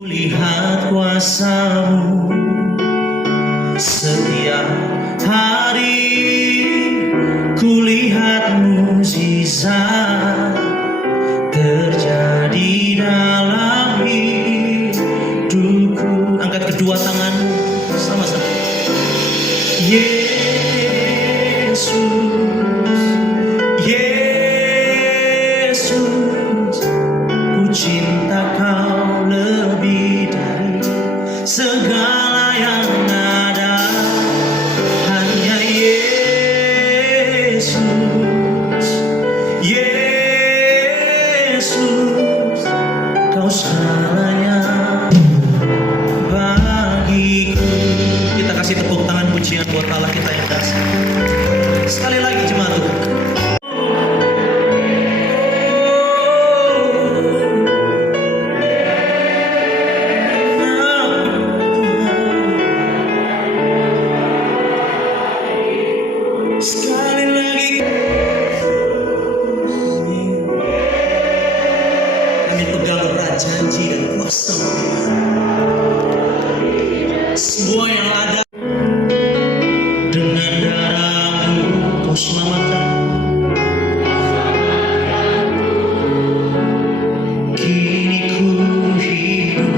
Lihat kuasa-Mu setiap hari, kulihat mukjizat terjadi dalam hidupku. Angkat kedua tanganmu sama-sama. Yesus, Yesus, ku cinta Kau lebih dari segala yang ada. Hanya Yesus, Yesus, Kau segalanya bagiku. Kita kasih tepuk tangan pujian buat Allah kita yang dasar. Sekali lagi jemaat Tuhan. Sekali lagi kami pegang erat janji dan kuasa semua yang ada. Dengan darah-Mu Kau selamatkan. Kini ku hidup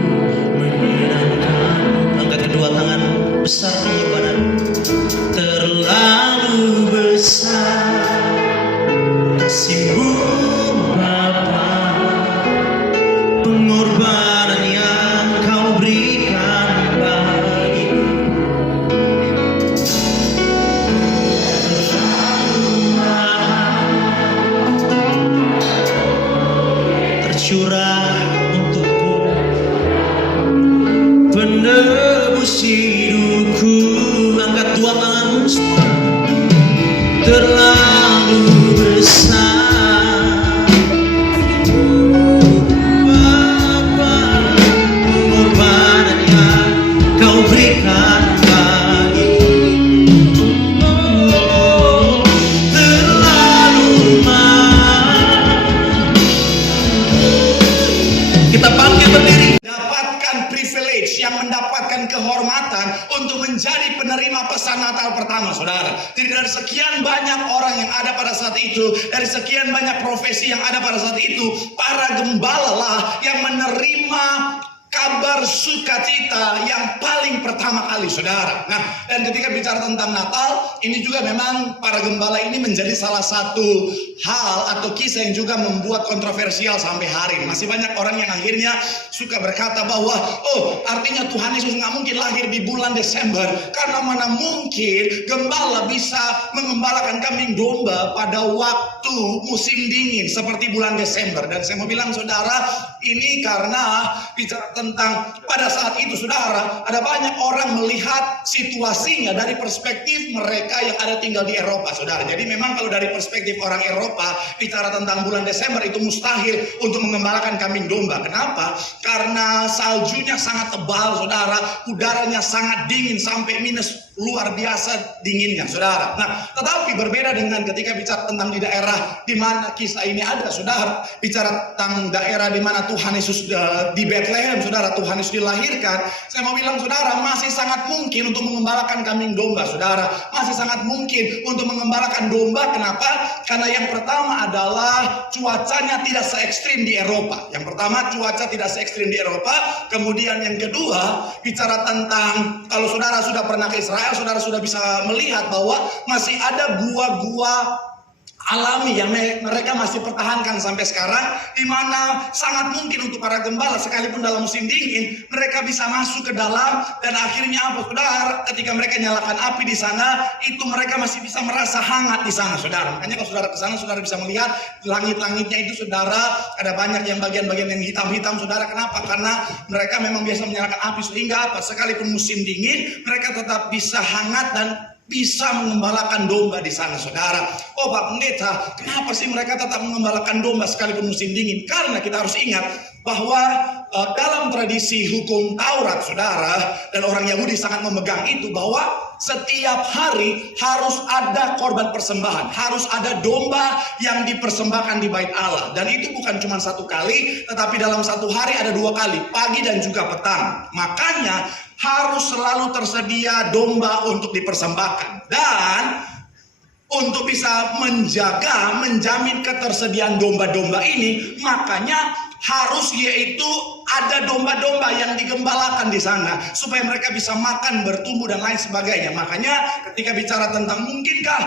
menyenangkan. Angkat kedua tangan, besar pengorbanan, terlalu besar kasih-Mu Bapa, pengorbanan yang Kau berikan bagiku. Tercurah untukku, penebus hidupku. Angkat dua tanganmu. Terlalu besar Bapa, pengorbanan yang Kau berikan bagiku. Oh, terlalu mahal. Kita bangkit berdiri. Dapatkan privilege yang mendapatkan kehormatan untuk menjadi penerima pesan Natal pertama, saudara. Jadi dari sekian banyak orang yang ada pada saat itu, dari sekian banyak profesi yang ada pada saat itu, para gembala lah yang menerima kabar sukacita yang paling pertama kali, saudara. Nah, dan ketika bicara tentang Natal, ini juga memang para gembala ini menjadi salah satu hal atau kisah yang juga membuat kontroversial sampai hari ini. Masih banyak orang yang akhirnya suka berkata bahwa, oh, artinya Tuhan Yesus nggak mungkin lahir di bulan Desember, karena mana mungkin gembala bisa mengembalakan kambing domba pada waktu musim dingin seperti bulan Desember. Dan saya mau bilang, saudara, ini karena bicara tentang pada saat itu, saudara, ada banyak orang melihat situasinya dari perspektif mereka yang ada tinggal di Eropa, saudara. Jadi memang kalau dari perspektif orang Eropa, bicara tentang bulan Desember itu mustahil untuk mengembalakan kambing domba. Kenapa? Karena saljunya sangat tebal, saudara. Udaranya sangat dingin sampai minus, luar biasa dinginnya, saudara. Nah, tetapi berbeda dengan ketika bicara tentang di daerah di mana kisah ini ada, saudara. Bicara tentang daerah di mana Tuhan Yesus di Bethlehem, saudara, Tuhan Yesus dilahirkan. Saya mau bilang, saudara, masih sangat mungkin untuk mengembalakan kambing domba, saudara. Masih sangat mungkin untuk mengembalakan domba. Kenapa? Karena yang pertama adalah cuacanya tidak se ekstrim di Eropa. Yang pertama, cuaca tidak se ekstrim di Eropa. Kemudian yang kedua, bicara tentang, kalau saudara sudah pernah ke Israel, saudara sudah bisa melihat bahwa masih ada gua-gua alami yang mereka masih pertahankan sampai sekarang, di mana sangat mungkin untuk para gembala sekalipun dalam musim dingin mereka bisa masuk ke dalam, dan akhirnya apa, saudara, ketika mereka nyalakan api di sana, itu mereka masih bisa merasa hangat di sana, saudara. Makanya kalau saudara ke sana, saudara bisa melihat langit-langitnya itu, saudara, ada banyak yang bagian-bagian yang hitam-hitam, saudara. Kenapa? Karena mereka memang biasa menyalakan api, sehingga apa, sekalipun musim dingin mereka tetap bisa hangat dan bisa mengembalakan domba di sana, saudara. Oh, Pak Pendeta, kenapa sih mereka tetap mengembalakan domba sekalipun musim dingin? Karena kita harus ingat, bahwa dalam tradisi hukum Taurat, saudara, dan orang Yahudi sangat memegang itu, bahwa setiap hari harus ada korban persembahan, harus ada domba yang dipersembahkan di bait Allah. Dan itu bukan cuma satu kali, tetapi dalam satu hari ada 2 kali, pagi dan juga petang. Makanya harus selalu tersedia domba untuk dipersembahkan. Dan untuk bisa menjamin ketersediaan domba-domba ini, makanya harus yaitu ada domba-domba yang digembalakan di sana supaya mereka bisa makan, bertumbuh dan lain sebagainya. Makanya ketika bicara tentang mungkinkah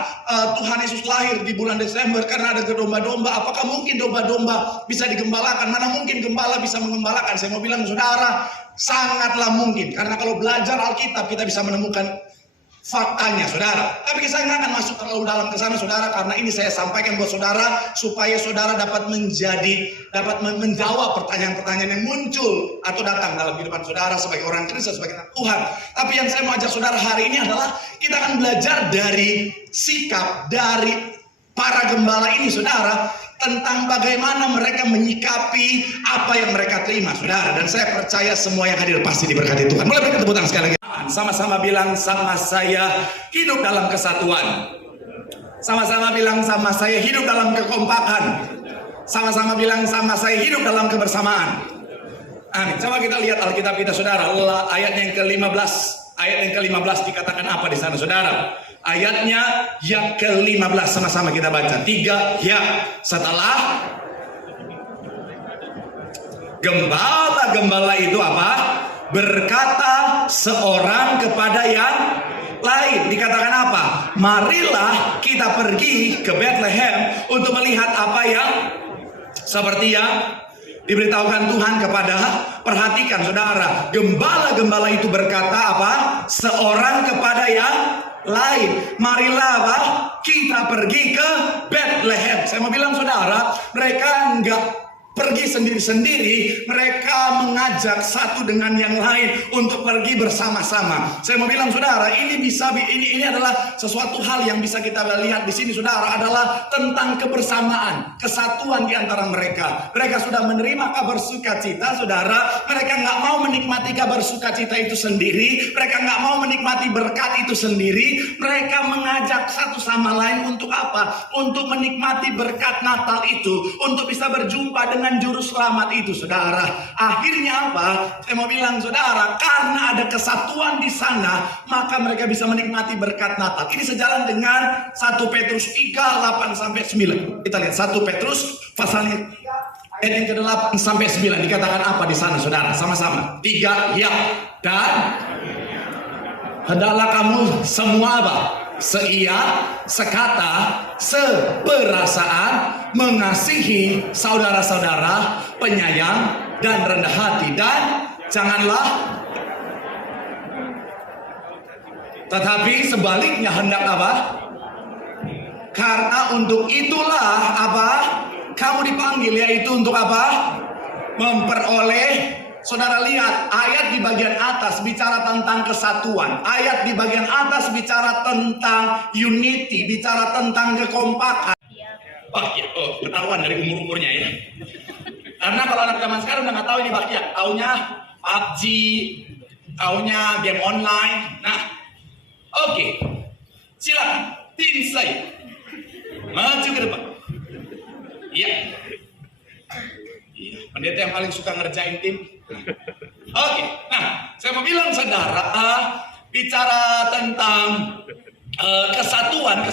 Tuhan Yesus lahir di bulan Desember karena ada domba-domba, apakah mungkin domba-domba bisa digembalakan? Mana mungkin gembala bisa mengembalakan? Saya mau bilang saudara, sangatlah mungkin. Karena kalau belajar Alkitab kita bisa menemukan faktanya, saudara. Tapi saya nggak akan masuk terlalu dalam ke sana, saudara, karena ini saya sampaikan buat saudara supaya saudara dapat menjawab pertanyaan-pertanyaan yang muncul atau datang dalam kehidupan saudara sebagai orang Kristen, sebagai anak Tuhan. Tapi yang saya mau ajak saudara hari ini adalah kita akan belajar dari sikap dari para gembala ini, saudara, tentang bagaimana mereka menyikapi apa yang mereka terima, saudara. Dan saya percaya semua yang hadir pasti diberkati Tuhan. Boleh beri tepuk tangan sekali lagi. Sama-sama bilang sama saya hidup dalam kesatuan. Sama-sama bilang sama saya hidup dalam kekompakan. Sama-sama bilang sama saya hidup dalam kebersamaan. Coba kita lihat Alkitab kita, saudara. Ayat yang ke-15. Ayat yang ke-15 dikatakan apa di sana, saudara? Ayatnya yang ke-15 sama-sama kita baca. 3 ya. Setelah gembala-gembala itu apa? Berkata seorang kepada yang lain. Dikatakan apa? Marilah kita pergi ke Bethlehem untuk melihat apa yang seperti yang diberitahukan Tuhan kepada. Perhatikan, saudara, gembala-gembala itu berkata apa? Seorang kepada yang lain. Marilah apa? Kita pergi ke Bethlehem. Saya mau bilang, saudara, mereka enggak pergi sendiri-sendiri, mereka mengajak satu dengan yang lain untuk pergi bersama-sama. Saya mau bilang, saudara, ini adalah sesuatu hal yang bisa kita lihat di sini, saudara, adalah tentang kebersamaan, kesatuan di antara mereka. Mereka sudah menerima kabar sukacita, saudara. Mereka nggak mau menikmati kabar sukacita itu sendiri. Mereka nggak mau menikmati berkat itu sendiri. Mereka mengajak satu sama lain untuk apa? Untuk menikmati berkat Natal itu, untuk bisa berjumpa dengan juru selamat itu, saudara. Akhirnya apa? Saya mau bilang, saudara, karena ada kesatuan di sana, maka mereka bisa menikmati berkat Natal. Ini sejalan dengan 1 Petrus 3, 8-9. Kita lihat 1 Petrus pasalnya 3, ayat yang ke-8 sampai 9. Dikatakan apa di sana, saudara? Sama-sama. 3 ya. Dan hendaklah kamu semua apa? Seia, sekata, seperasaan, mengasihi saudara-saudara, penyayang dan rendah hati, dan janganlah, tetapi sebaliknya hendak apa? Karena untuk itulah apa? Kamu dipanggil, yaitu untuk apa? Memperoleh. Saudara lihat, ayat di bagian atas bicara tentang kesatuan. Ayat di bagian atas bicara tentang unity, bicara tentang kekompakan. Ketahuan dari umur-umurnya ya. Karena kalau anak zaman sekarang udah nggak tahu ini bakya. Taunya PUBG, taunya game online. Nah, oke. Silakan, tim saya maju ke depan. Iya. Iya, pendeta yang paling suka ngerjain tim. Oke, nah, saya mau bilang, saudara, bicara tentang kesatuan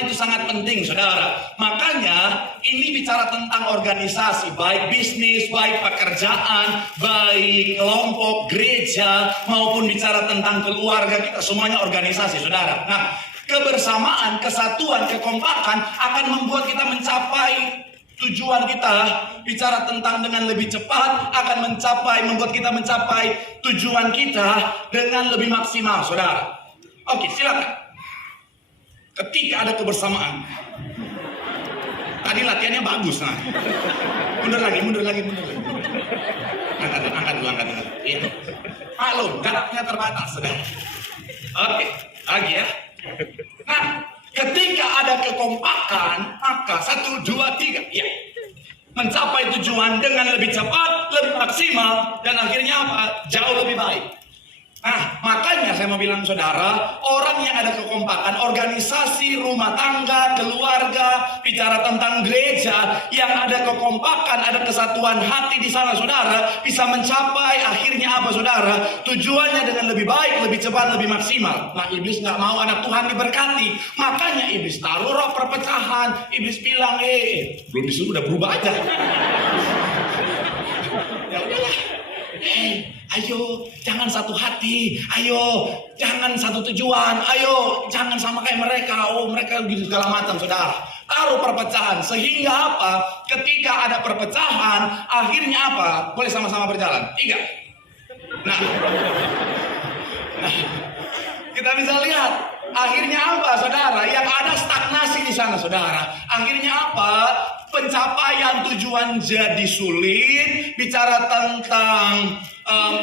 itu sangat penting, saudara. Makanya ini bicara tentang organisasi, baik bisnis, baik pekerjaan, baik kelompok, gereja, maupun bicara tentang keluarga, kita semuanya organisasi, saudara. Nah, kebersamaan, kesatuan, kekompakan akan membuat kita mencapai tujuan kita. Bicara tentang dengan lebih cepat akan membuat kita mencapai tujuan kita dengan lebih maksimal, saudara. Oke, silakan. Ketika ada kebersamaan, tadi latihannya bagus, nah. Mundur lagi. Angkat dulu. Iya. Maklum, jaraknya terbatas, saudara. Oke, lagi ya. Nah, ketika ada kekompakan, maka 1, 2, 3, ya, mencapai tujuan dengan lebih cepat, lebih maksimal, dan akhirnya apa? Jauh lebih baik. Nah, makanya saya mau bilang saudara, orang yang ada kekompakan, organisasi, rumah tangga, keluarga, bicara tentang gereja, yang ada kekompakan, ada kesatuan hati di sana saudara, bisa mencapai akhirnya apa saudara? Tujuannya dengan lebih baik, lebih cepat, lebih maksimal. Nah, iblis nggak mau anak Tuhan diberkati. Makanya iblis taruh roh perpecahan. Iblis bilang, belum disuruh udah berubah aja. Ya udahlah. Ayo, jangan satu hati. Ayo, jangan satu tujuan. Ayo, jangan sama kayak mereka. Oh, mereka gitu segala macam, saudara. Taruh perpecahan. Sehingga apa? Ketika ada perpecahan, akhirnya apa? Boleh sama-sama berjalan. 3. Nah, kita bisa lihat. Akhirnya apa, saudara? Yang ada stagnasi di sana, saudara. Akhirnya apa? Pencapaian tujuan jadi sulit. Bicara tentang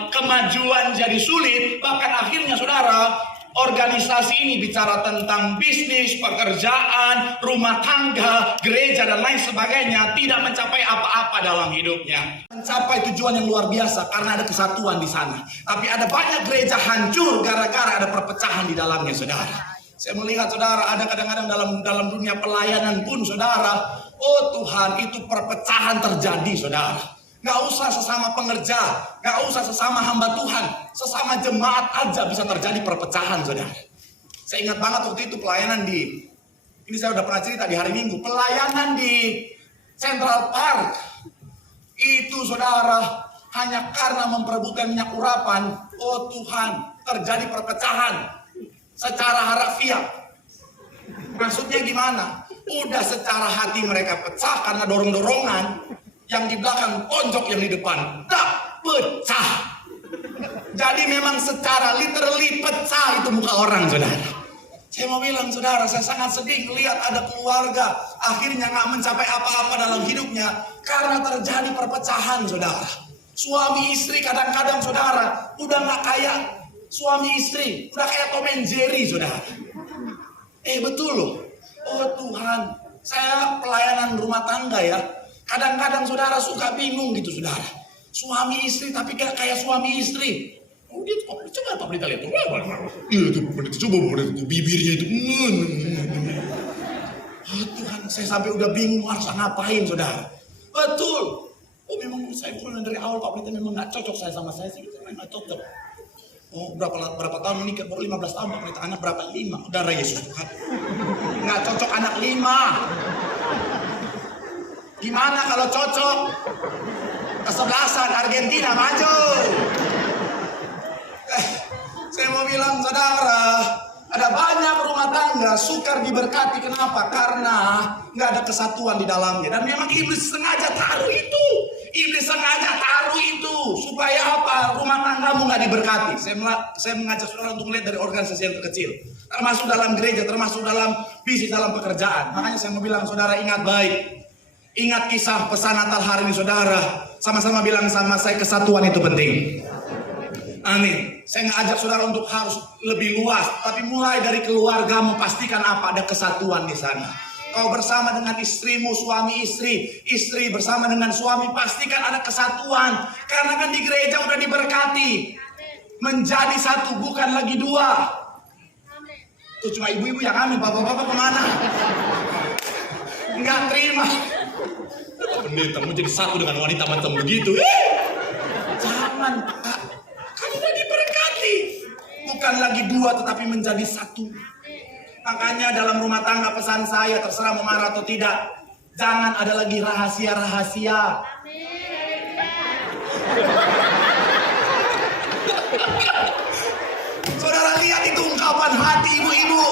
kemajuan jadi sulit. Bahkan akhirnya, saudara, organisasi ini bicara tentang bisnis, pekerjaan, rumah tangga, gereja, dan lain sebagainya. Tidak mencapai apa-apa dalam hidupnya. Mencapai tujuan yang luar biasa karena ada kesatuan di sana. Tapi ada banyak gereja hancur gara-gara ada perpecahan di dalamnya, saudara. Saya melihat, saudara, ada kadang-kadang dalam dunia pelayanan pun, saudara. Oh Tuhan, itu perpecahan terjadi, saudara. Gak usah sesama pengerja, gak usah sesama hamba Tuhan, sesama jemaat aja bisa terjadi perpecahan, saudara. Saya ingat banget waktu itu pelayanan ini saya udah pernah cerita di hari Minggu, pelayanan di Central Park. Itu, saudara, hanya karena memperebutkan minyak urapan. Oh Tuhan, terjadi perpecahan secara harafiah. Maksudnya gimana? Udah secara hati mereka pecah karena dorong-dorongan. Yang di belakang tonjok yang di depan tak pecah. Jadi memang secara literally pecah itu muka orang, saudara. Saya mau bilang, saudara, saya sangat sedih melihat ada keluarga akhirnya nggak mencapai apa-apa dalam hidupnya karena terjadi perpecahan, saudara. Suami istri kadang-kadang, saudara, udah nggak kayak suami istri, udah kayak Tom and Jerry, saudara. Betul loh. Oh Tuhan, saya pelayanan rumah tangga ya. Kadang-kadang, saudara, suka bingung gitu, saudara. Suami istri tapi kayak suami istri. Oh, dia coba apa berita lihat. Iya tuh, coba itu bibirnya itu. Oh Tuhan, saya sampai udah bingung harus ngapain, saudara. Betul. Oh memang saya mulai dari awal Pak Pendeta memang nggak cocok saya sama saya sih, nggak cocok. Oh berapa tahun menikah, baru 15 tahun Pak Pendeta, anak berapa? 5. Darah Yesus Tuhan. Nggak cocok anak 5. Gimana kalau cocok? Kesebelasan Argentina maju. Saya mau bilang, saudara, ada banyak rumah tangga sukar diberkati. Kenapa? Karena nggak ada kesatuan di dalamnya. Dan memang iblis sengaja taruh itu. Iblis sengaja taruh itu supaya apa? Rumah tanggamu nggak diberkati. Saya mengajak saudara untuk melihat dari organisasi yang terkecil, termasuk dalam gereja, termasuk dalam bisnis, dalam pekerjaan. Makanya saya mau bilang, saudara, ingat baik. Ingat kisah pesan Natal hari ini, saudara. Sama-sama bilang sama saya, kesatuan itu penting. Amin. Saya ngajak saudara untuk harus lebih luas. Tapi mulai dari keluarga, memastikan apa? Ada kesatuan di sana. Kau bersama dengan istrimu, suami istri. Istri bersama dengan suami, pastikan ada kesatuan. Karena kan di gereja udah diberkati. Menjadi satu, bukan lagi 2. Tuh cuma ibu-ibu yang amin. Bapak-bapak kemana? Enggak terima. Pendeta mau jadi satu dengan wanita macam begitu. Jangan, Pak. Kamu udah diberkati. Bukan lagi 2 tetapi menjadi 1. Makanya dalam rumah tangga pesan saya, terserah mau marah atau tidak, jangan ada lagi rahasia-rahasia. Saudara lihat itu ungkapan hati ibu-ibu.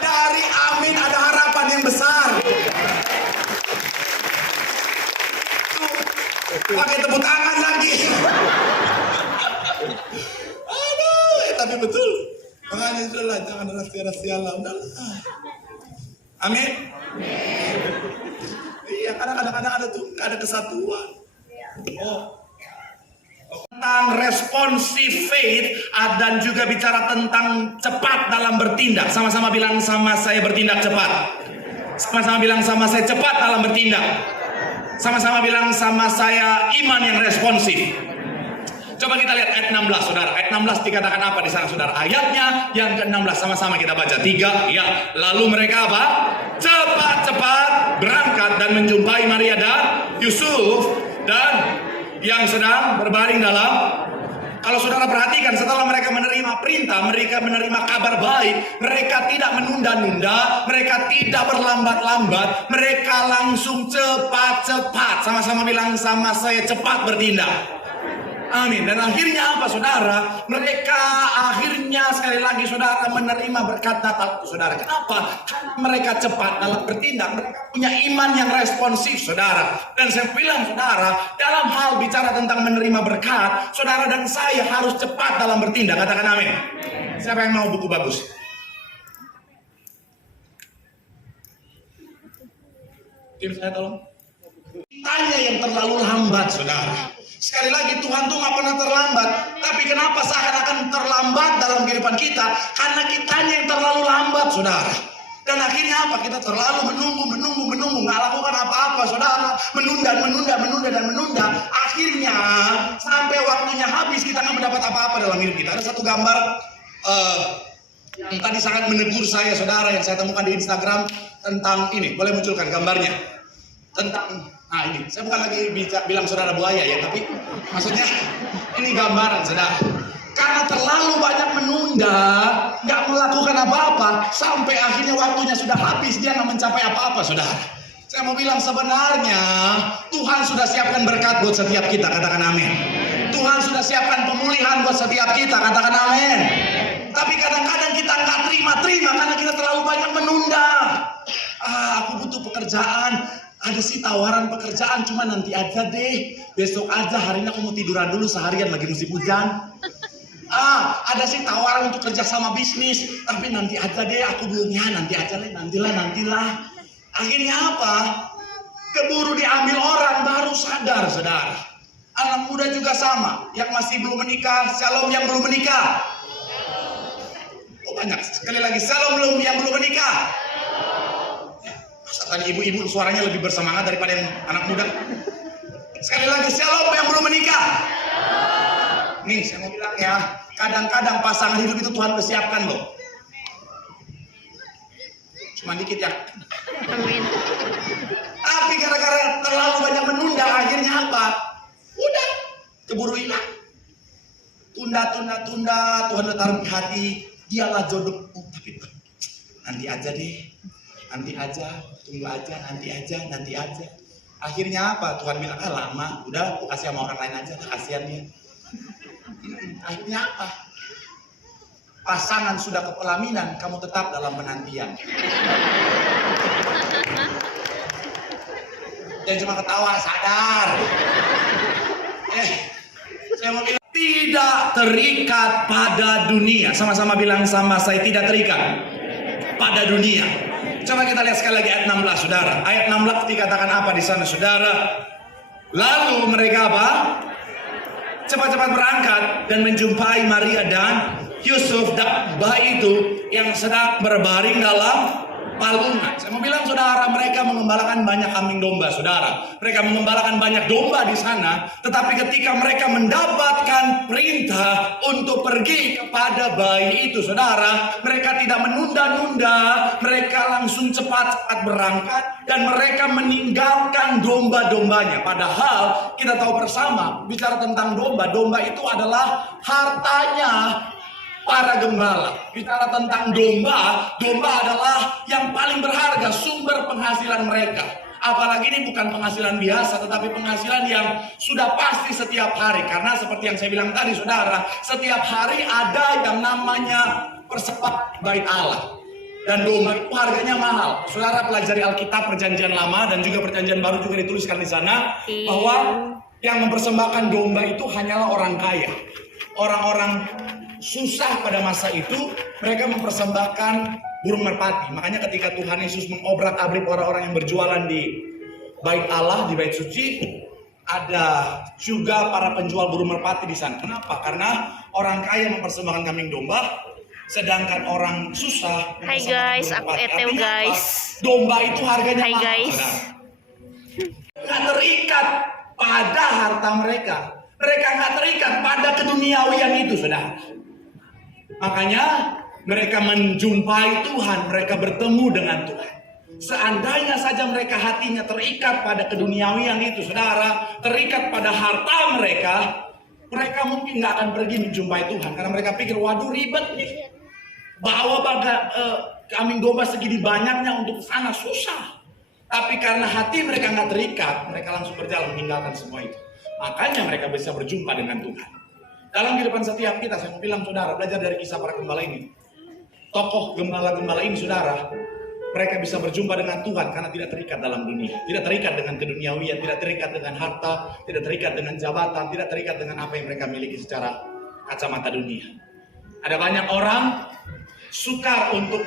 Dari amin ada harapan yang besar. Pakai tepuk tangan lagi. Aduh, tapi betul. Makanya itulah, jangan rahasia-rahasia lah, udahlah. Amin. Iya, kadang-kadang ada tuh, ada kesatuan. Tentang responsive faith dan juga bicara tentang cepat dalam bertindak. Sama-sama bilang sama saya, bertindak cepat. Sama-sama bilang sama saya, cepat dalam bertindak. Sama-sama bilang sama saya, iman yang responsif. Coba kita lihat ayat 16, saudara. Ayat 16 dikatakan apa di sana, saudara? Ayatnya yang ke-16 sama-sama kita baca. 3, ya. Lalu mereka apa? Cepat-cepat berangkat dan menjumpai Maria dan Yusuf dan yang sedang berbaring dalam. Kalau saudara perhatikan, setelah mereka menerima perintah, mereka menerima kabar baik, mereka tidak menunda-nunda, mereka tidak berlambat-lambat, mereka langsung cepat-cepat. Sama-sama bilang sama saya, cepat bertindak. Amin. Dan akhirnya apa, saudara? Mereka akhirnya sekali lagi, saudara, menerima berkat Natal itu, saudara. Kenapa? Karena mereka cepat dalam bertindak. Mereka punya iman yang responsif, saudara. Dan saya bilang, saudara, dalam hal bicara tentang menerima berkat, saudara dan saya harus cepat dalam bertindak. Katakan amin. Siapa yang mau buku bagus? Tim saya tolong. Tanya yang terlalu lambat, saudara. Sekali lagi, Tuhan tuh gak pernah terlambat. Tapi kenapa seakan-akan terlambat dalam kehidupan kita? Karena kitanya yang terlalu lambat, saudara. Dan akhirnya apa? Kita terlalu menunggu, gak lakukan apa-apa, saudara. Menunda. Akhirnya sampai waktunya habis, kita gak mendapat apa-apa dalam hidup kita. Ada satu gambar yang tadi sangat menegur saya, saudara, yang saya temukan di Instagram tentang ini. Boleh munculkan gambarnya? Tentang, nah ini, saya bukan lagi bilang saudara buaya ya, tapi maksudnya ini gambaran, saudara. Karena terlalu banyak menunda, nggak melakukan apa-apa, sampai akhirnya waktunya sudah habis, dia nggak mencapai apa-apa, saudara. Saya mau bilang sebenarnya Tuhan sudah siapkan berkat buat setiap kita, katakan amin. Tuhan sudah siapkan pemulihan buat setiap kita, katakan amin. Tapi kadang-kadang kita nggak terima karena kita terlalu banyak menunda. Aku butuh pekerjaan. Ada sih tawaran pekerjaan, cuma nanti aja deh. Besok aja, hari ini aku mau tiduran dulu seharian lagi musim hujan. Ada sih tawaran untuk kerja sama bisnis, tapi nanti aja deh, aku belum ya, nanti aja deh, nantilah. Akhirnya apa? Keburu diambil orang, baru sadar, saudara. Anak muda juga sama, yang masih belum menikah, shalom yang belum menikah. Oh banyak, sekali lagi, shalom yang belum menikah. Masakan ibu-ibu suaranya lebih bersemangat daripada yang anak muda. Sekali lagi, shalom yang belum menikah. Nih, saya mau bilang ya, kadang-kadang pasangan hidup itu Tuhan persiapkan loh. Cuma dikit ya. Amin. Tapi gara-gara terlalu banyak menunda, akhirnya apa? Udah, keburu hilang. Tunda, Tuhan taruh di hati, dialah jodoh. Tapi nanti aja deh. Nanti aja, tunggu aja, nanti aja. Akhirnya apa? Tuhan bilang, lama, udah aku kasih sama orang lain aja, kasihan dia. Akhirnya apa? Pasangan sudah kepelaminan, kamu tetap dalam penantian. Jangan cuma ketawa, sadar. Saya mau bilang, tidak terikat pada dunia. Sama-sama bilang sama saya, tidak terikat pada dunia. Coba kita lihat sekali lagi ayat 16, saudara. Ayat 16 dikatakan apa di sana, saudara? Lalu mereka apa? Cepat-cepat berangkat dan menjumpai Maria dan Yusuf dan bayi itu yang sedang berbaring dalam palungan. Saya mau bilang, saudara, mereka mengembalakan banyak kambing domba, saudara. Mereka mengembalakan banyak domba di sana. Tetapi ketika mereka mendapatkan perintah untuk pergi kepada bayi itu, saudara, mereka tidak menunda-nunda. Mereka langsung cepat-cepat berangkat dan mereka meninggalkan domba-dombanya. Padahal kita tahu bersama, bicara tentang domba, domba itu adalah hartanya para gembala. Bicara tentang domba, domba adalah yang paling berharga, sumber penghasilan mereka. Apalagi ini bukan penghasilan biasa, tetapi penghasilan yang sudah pasti setiap hari. Karena seperti yang saya bilang tadi, saudara, setiap hari ada yang namanya persembahan bait Allah. Dan domba itu harganya mahal. Saudara pelajari Alkitab Perjanjian Lama dan juga Perjanjian Baru juga dituliskan di sana bahwa yang mempersembahkan domba itu hanyalah orang kaya. Orang-orang susah pada masa itu, mereka mempersembahkan burung merpati. Makanya ketika Tuhan Yesus mengobrak-abrik orang-orang yang berjualan di bait Allah, di bait suci, ada juga para penjual burung merpati di sana. Kenapa? Karena orang kaya mempersembahkan kambing domba, sedangkan orang susah Hai guys, aku Eteo guys. Domba itu harganya Hai mahal. guys. Nggak terikat pada harta mereka. Mereka nggak terikat pada keduniawian itu, saudara. Makanya mereka menjumpai Tuhan, mereka bertemu dengan Tuhan. Seandainya saja mereka hatinya terikat pada keduniawian itu, saudara, terikat pada harta mereka, mereka mungkin nggak akan pergi menjumpai Tuhan. Karena mereka pikir, waduh ribet nih. Bawa kambing domba segini banyaknya untuk sana, susah. Tapi karena hati mereka nggak terikat, mereka langsung berjalan meninggalkan semua itu. Makanya mereka bisa berjumpa dengan Tuhan. Dalam kehidupan setiap kita, saya mau bilang saudara, belajar dari kisah para gembala ini. Tokoh gembala-gembala ini, saudara, mereka bisa berjumpa dengan Tuhan karena tidak terikat dalam dunia. Tidak terikat dengan keduniawian, tidak terikat dengan harta, tidak terikat dengan jabatan, tidak terikat dengan apa yang mereka miliki secara kacamata dunia. Ada banyak orang sukar untuk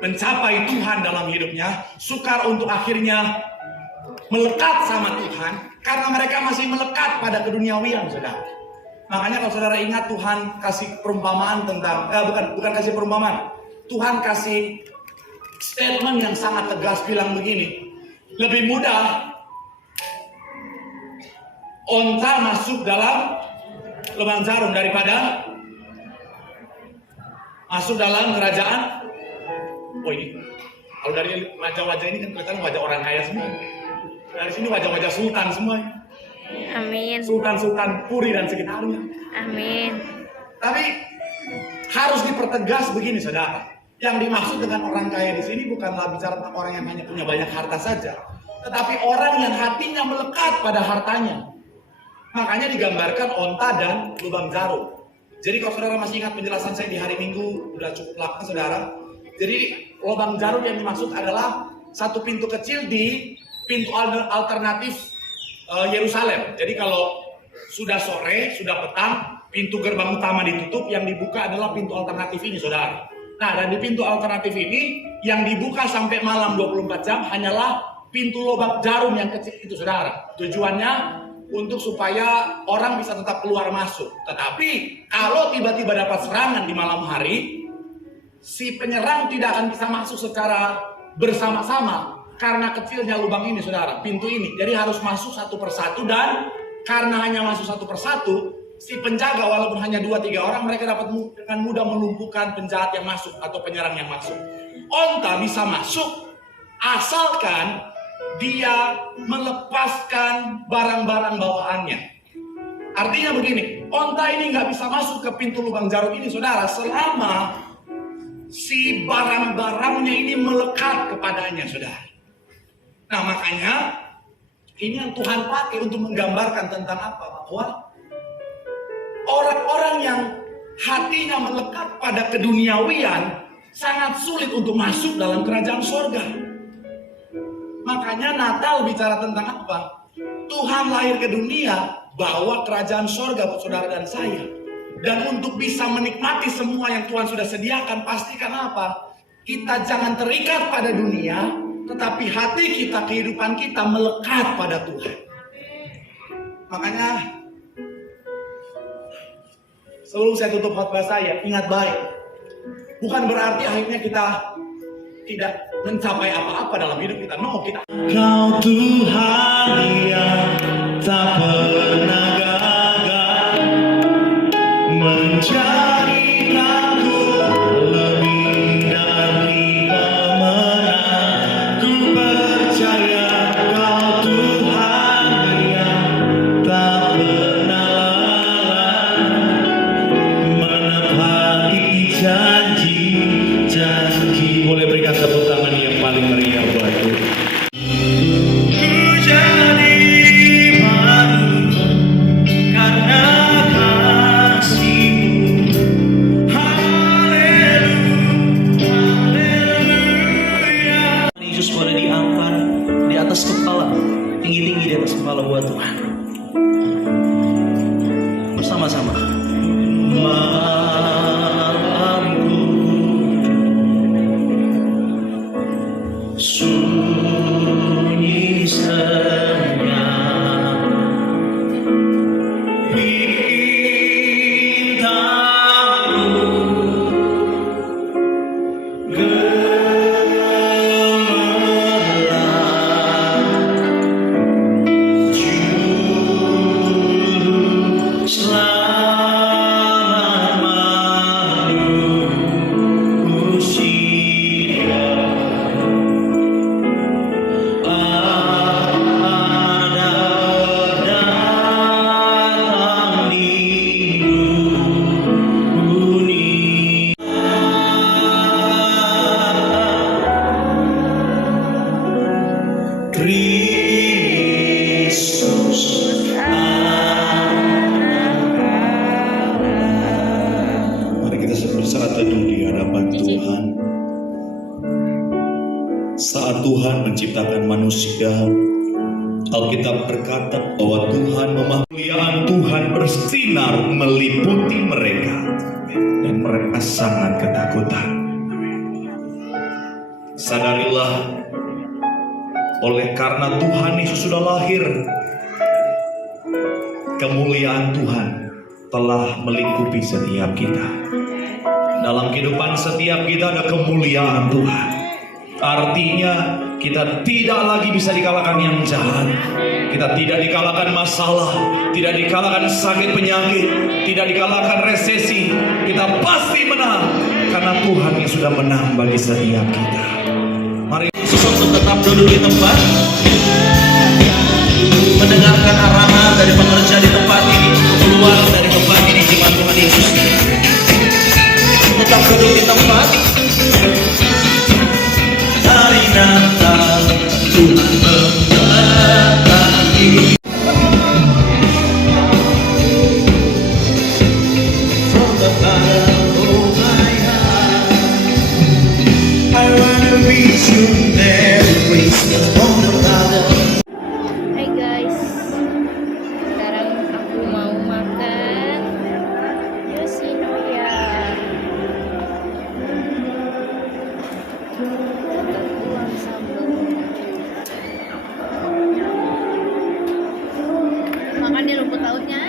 mencapai Tuhan dalam hidupnya, sukar untuk akhirnya melekat sama Tuhan karena mereka masih melekat pada keduniawian, saudara. Makanya kalau saudara ingat, Tuhan kasih perumpamaan tentang bukan kasih perumpamaan. Tuhan kasih statement yang sangat tegas, bilang begini, lebih mudah onta masuk dalam lubang jarum daripada masuk dalam kerajaan. Oh ini, kalau dari wajah-wajah ini kan kelihatan wajah orang kaya semua. Dari sini wajah-wajah sultan semua. Amin. Sultan-sultan Puri dan sekitarnya. Amin. Tapi harus dipertegas begini, saudara. Yang dimaksud dengan orang kaya di sini bukanlah bicara tentang orang yang hanya punya banyak harta saja, tetapi orang yang hatinya melekat pada hartanya. Makanya digambarkan onta dan lubang jarum. Jadi kalau saudara masih ingat penjelasan saya di hari Minggu, udah cukup lama, saudara. Jadi lubang jarum yang dimaksud adalah satu pintu kecil di pintu alternatif Yerusalem. Jadi kalau sudah sore, sudah petang, pintu gerbang utama ditutup, yang dibuka adalah pintu alternatif ini, saudara. Nah, dan di pintu alternatif ini yang dibuka sampai malam 24 jam hanyalah pintu lubang jarum yang kecil itu, saudara. Tujuannya untuk supaya orang bisa tetap keluar masuk. Tetapi kalau tiba-tiba dapat serangan di malam hari, si penyerang tidak akan bisa masuk secara bersama-sama karena kecilnya lubang ini, saudara, pintu ini. Jadi harus masuk satu persatu, dan karena hanya masuk satu persatu, si penjaga walaupun hanya 2-3 orang, mereka dapat dengan mudah melumpuhkan penjahat yang masuk atau penyerang yang masuk. Onta bisa masuk asalkan dia melepaskan barang-barang bawaannya. Artinya begini, onta ini nggak bisa masuk ke pintu lubang jarum ini, saudara, selama si barang-barangnya ini melekat kepadanya, saudara. Nah, makanya ini yang Tuhan pakai untuk menggambarkan tentang apa? Bahwa orang-orang yang hatinya melekat pada keduniawian sangat sulit untuk masuk dalam kerajaan surga. Makanya Natal bicara tentang apa? Tuhan lahir ke dunia, bawa kerajaan surga buat saudara dan saya. Dan untuk bisa menikmati semua yang Tuhan sudah sediakan, pastikan apa? Kita jangan terikat pada dunia, tetapi hati kita, kehidupan kita melekat pada Tuhan. Makanya sebelum saya tutup khotbah saya, ingat baik, bukan berarti akhirnya kita tidak mencapai apa-apa dalam hidup kita. No, kita. Kau Tuhan yang tak pernah gagal menjadikanku lebih dari pemenang. Ku percaya Kau Tuhan yang tak pernah menepati janji-janji. Boleh berikan tepuk tangan yang paling meriah buat Tuhan. Ku jadi baru karena kasih-Mu. Haleluya. Yesus boleh diangkat di atas kepala, tinggi-tinggi di atas kepala buat Tuhan. Bersama-sama. Malamku sunyi senyap, bintangmu gemerlap, Mari kita bersama teduh di hadapan Tuhan. Saat Tuhan menciptakan manusia, Alkitab berkata bahwa Tuhan kemuliaan Tuhan bersinar meliputi mereka dan mereka sangat ketakutan. Sadarilah, oleh karena Tuhan Yesus sudah lahir, kemuliaan Tuhan telah melingkupi setiap kita. Dalam kehidupan setiap kita ada kemuliaan Tuhan. Artinya kita tidak lagi bisa dikalahkan yang jahat. Kita tidak dikalahkan masalah, tidak dikalahkan sakit penyakit, tidak dikalahkan resesi. Kita pasti menang karena Tuhan yang sudah menang bagi setiap kita. Mari Untuk tetap duduk di tempat, mendengarkan arahan dari pengerja di tempat ini, keluar dari tempat ini, jemaat Tuhan Yesus. Tetap duduk di tempat. Hari Natal Tuhan mendatangi. From the bottom of my heart, I wanna reach you there, please. From the bottom. Hai guys, sekarang aku mau makan Yoshinoya. Tuang sambal. Makan di rumput lautnya.